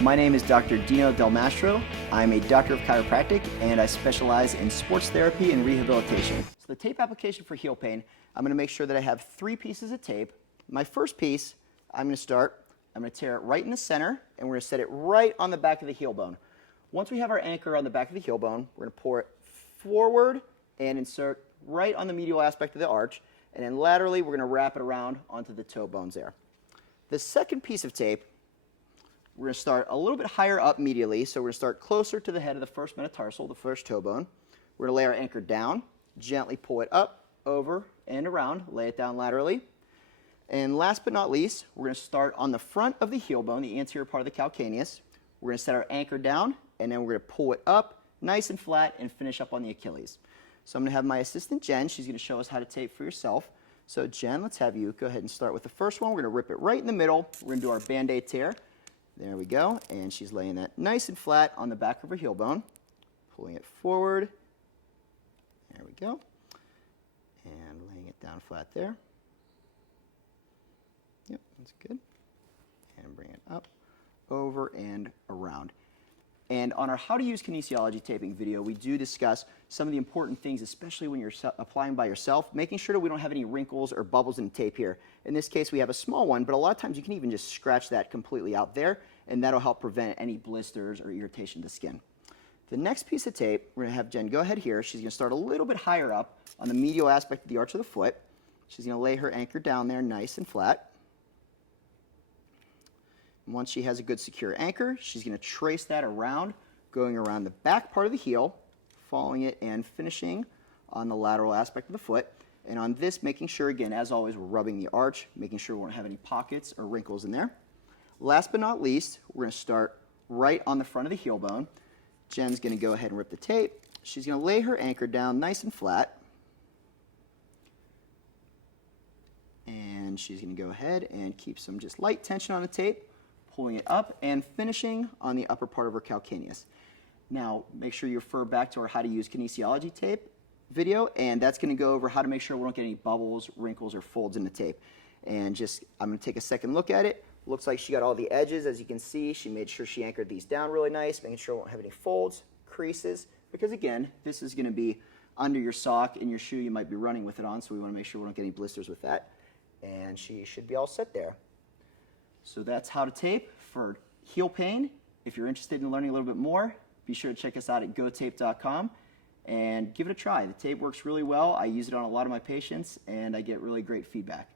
My name is Dr. Dino Del Mastro. I'm a doctor of chiropractic and I specialize in sports therapy and rehabilitation. So the tape application for heel pain, I'm going to make sure that I have 3 pieces of tape. My first piece, I'm going to tear it right in the center and we're going to set it right on the back of the heel bone. Once we have our anchor on the back of the heel bone, we're going to pour it forward and insert right on the medial aspect of the arch, and then laterally we're going to wrap it around onto the toe bones there. The second piece of tape, we're going to start a little bit higher up medially, so we're going to start closer to the head of the first metatarsal, the first toe bone. We're going to lay our anchor down, gently pull it up, over, and around, lay it down laterally. And last but not least, we're going to start on the front of the heel bone, the anterior part of the calcaneus. We're going to set our anchor down, and then we're going to pull it up nice and flat and finish up on the Achilles. So I'm going to have my assistant Jen, she's going to show us how to tape for yourself. So Jen, let's have you go ahead and start with the first one. We're going to rip it right in the middle. We're going to do our Band-Aid tear. There we go, and she's laying that nice and flat on the back of her heel bone, pulling it forward. There we go, and laying it down flat there. Yep, that's good. And bring it up, over, and around. And on our How to Use Kinesiology taping video, we do discuss some of the important things, especially when you're applying by yourself, making sure that we don't have any wrinkles or bubbles in the tape here. In this case, we have a small one, but a lot of times you can even just scratch that completely out there, and that'll help prevent any blisters or irritation to the skin. The next piece of tape, we're going to have Jen go ahead here. She's going to start a little bit higher up on the medial aspect of the arch of the foot. She's going to lay her anchor down there nice and flat. Once she has a good secure anchor, she's going to trace that around, going around the back part of the heel, following it and finishing on the lateral aspect of the foot. And on this, making sure, again, as always, we're rubbing the arch, making sure we don't have any pockets or wrinkles in there. Last but not least, we're going to start right on the front of the heel bone. Jen's going to go ahead and rip the tape. She's going to lay her anchor down nice and flat. And she's going to go ahead and keep some just light tension on the tape, pulling it up and finishing on the upper part of her calcaneus. Now, make sure you refer back to our How to Use Kinesiology tape video, and that's going to go over how to make sure we don't get any bubbles, wrinkles, or folds in the tape. And just, I'm going to take a second look at it. Looks like she got all the edges, as you can see. She made sure she anchored these down really nice, making sure we won't have any folds, creases, because again, this is going to be under your sock in your shoe you might be running with it on, so we want to make sure we don't get any blisters with that. And she should be all set there. So that's how to tape for heel pain. If you're interested in learning a little bit more, be sure to check us out at gotape.com and give it a try. The tape works really well. I use it on a lot of my patients and I get really great feedback.